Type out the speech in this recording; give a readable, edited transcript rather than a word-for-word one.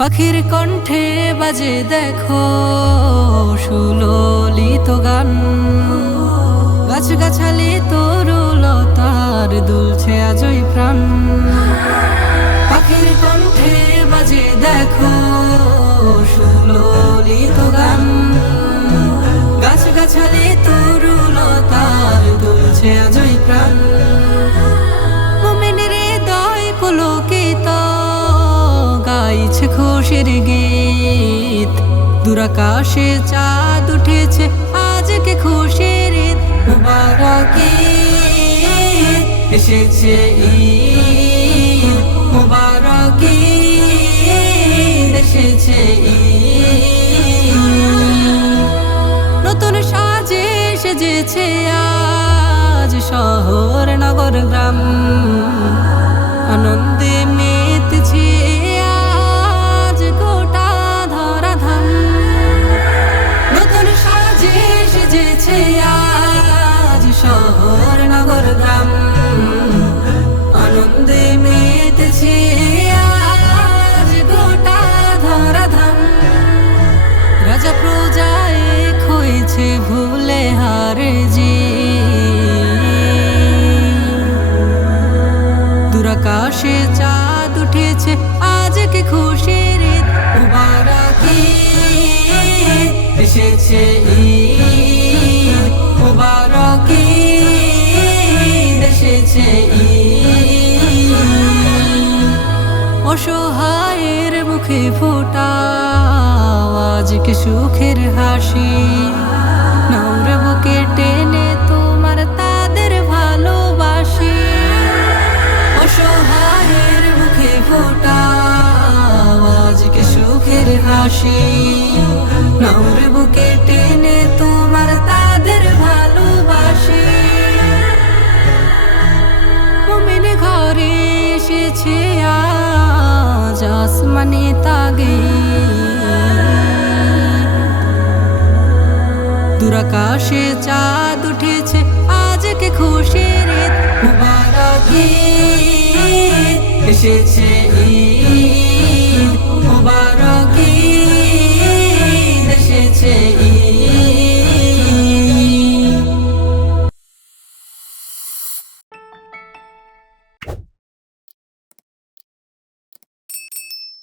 পাখির কণ্ঠে বাজে দেখো সুললিত গান, গাছগাছালি তরুলতার দুলছে আজই প্রাণ। পাখির কণ্ঠে বাজে দেখো সুললিত গান, গাছগাছালি তরুলতার দুলছে আজই প্রাণ। মুমিনের হৃদয় পুলকিত গাইছে খুশির গীত, দূরাকাশে চাঁদ উঠেছে আজকে খুশির ঈদ। মুবারক ঈদ এসেছে ঈদ, মুবারক ঈদ এসেছে ঈদ। নতুন সাজে সেজেছে আজ শহর নগর গ্রাম, আনন্দে মেতেছে আজ গোটা ধরাধাম। নতুন সাজে সেজেছে আজ শহর নগর গ্রাম, আনন্দে মেতেছে আজ গোটা ধরাধাম। রাজা প্রজা এক হয়েছে ভুলে হারে জি, দূরাকাশে চাঁদ উঠেছে আজকে খুশির ঈদ। মুবারক ঈদ এসেছে ঈদ, মুবারক ঈদ এসেছে ঈদ। অসহায়ের মুখে ফোটাও আজকে সুখের হাসি, নৌর বুকে টেনে তোমার তাদের ভালোবাসি। অসহায়ের মুখে ফোটাও আজকে সুখের হাসি, নৌর বুকে টেনে তোমার তাদের ভালোবাসি। মুমিন ঘরে এসেছে আজ আসমানি তাগে, দূরাকাশে চাঁদ উঠেছে আজকে খুশির ঈদ। মুবারক ঈদ এসেছে ঈদ।